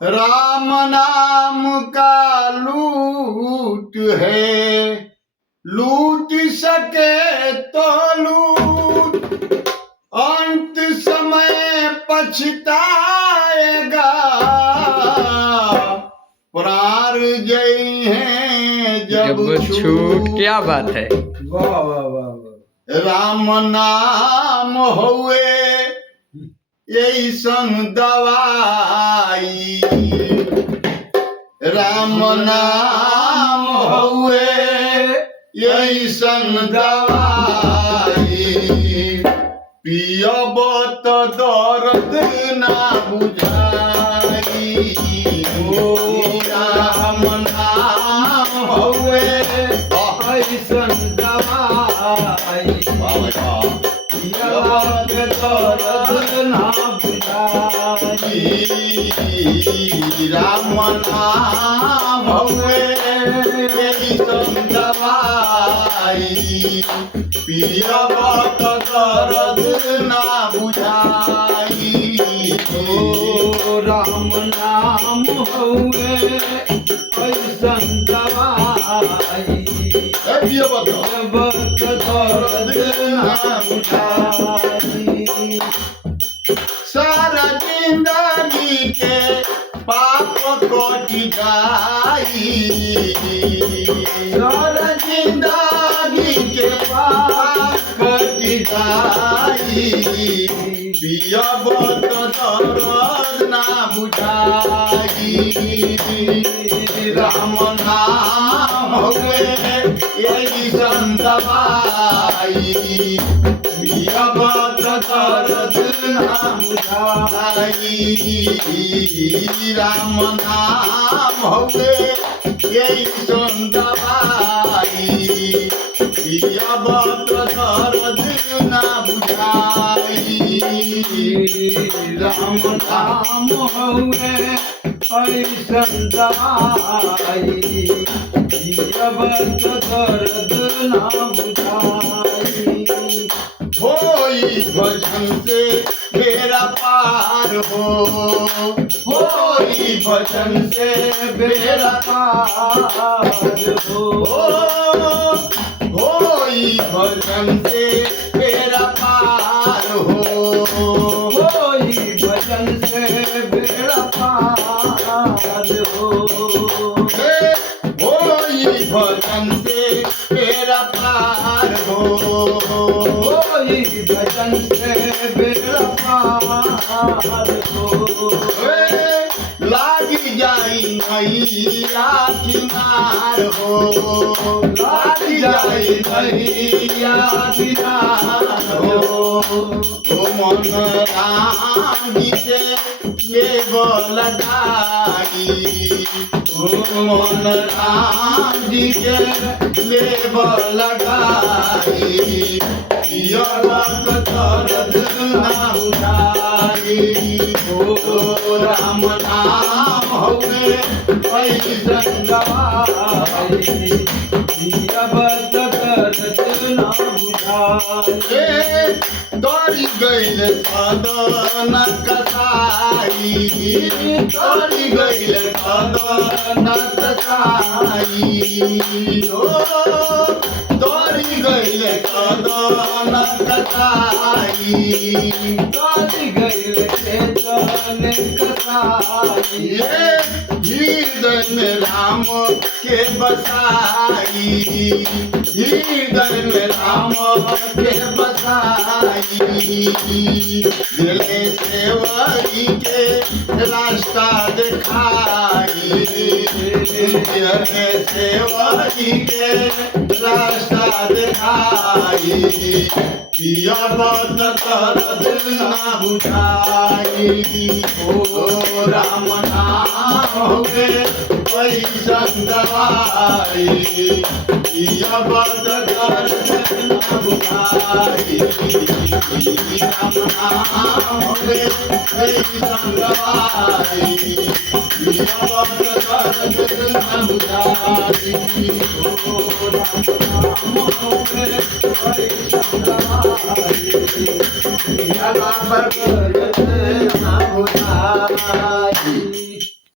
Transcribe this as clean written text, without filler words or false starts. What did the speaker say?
राम नाम का लूट है, लूट सके तो लूट, अंत समय पछताएगा। प्राण जय है जब छूट। क्या बात है। वाह वाह वाह। राम नाम हुए ऐसन दवाई, राम नाम हुए ऐसन दवाई, पियब तो दर्द ना बुझाई। राम नाम हुए ऐसन दवाई, पियब दर्द ना बुझाई। राम नाम हुए ऐसन दवाई, पियब तो दर्द ना बुझाई। ओ राम नाम हुए ऐसन दवाई, पियब तो पियब दर्द ना बुझाई। सारा जिंदगी के पाप कट जाई, सारा जिंदगी के पाप कट जाई, पियब तो दर्द ना बुझाई। राम नाम हुए ऐसन दवाई, पियब तो दर्द ना बुझाई। राम नाम हुए ऐसन दवाई, पियब तो दर्द ना बुझाई। राम नाम हुए ऐसन दवाई, पियब तो दर्द ना बुझाई। होई भजन से बेड़ा पार हो, होई भजन से बेड़ा पार हो, होई भजन से बेड़ा पार हो, होई भजन से बेड़ा पार हो। होई भजन से बेड़ा पार हो, होई भजन से बेड़ा पार हो। लागी जाई नैया किनार हो, लागी जाई नैया किनार हो। ओ मन राम जी के लेबल गाई, ओ मन राम जी के लेबल गाई, पियब तो दर्द ना बुझाई। ओ राम नाम हुए ऐसन दवाई, पियब तो दर्द ना बुझाई। दौड़ी गईल सदन कसाई, दौड़ी गईल सदन कसाई, ओ दौड़ी गईल सदन कसाई, दौड़ी गईल खेतन कसाई। हृदय में राम के बसाई, हृदय में राम के बसाई, दिले सेवरी के रास्ता दिखाई, दिले सेवरी के रास्ता दिखाई, पियब तो दर्द ना बुझाई। ओ राम नाम हुए ऐसन दवाई, पियब तो दर्द ना बुझाई। राम नाम हुए ऐसन दवाई, पियब तो दर्द ना बुझाई। ओ राम नाम हुए ऐसन दवाई, पियब तो दर्द ना बुझाई।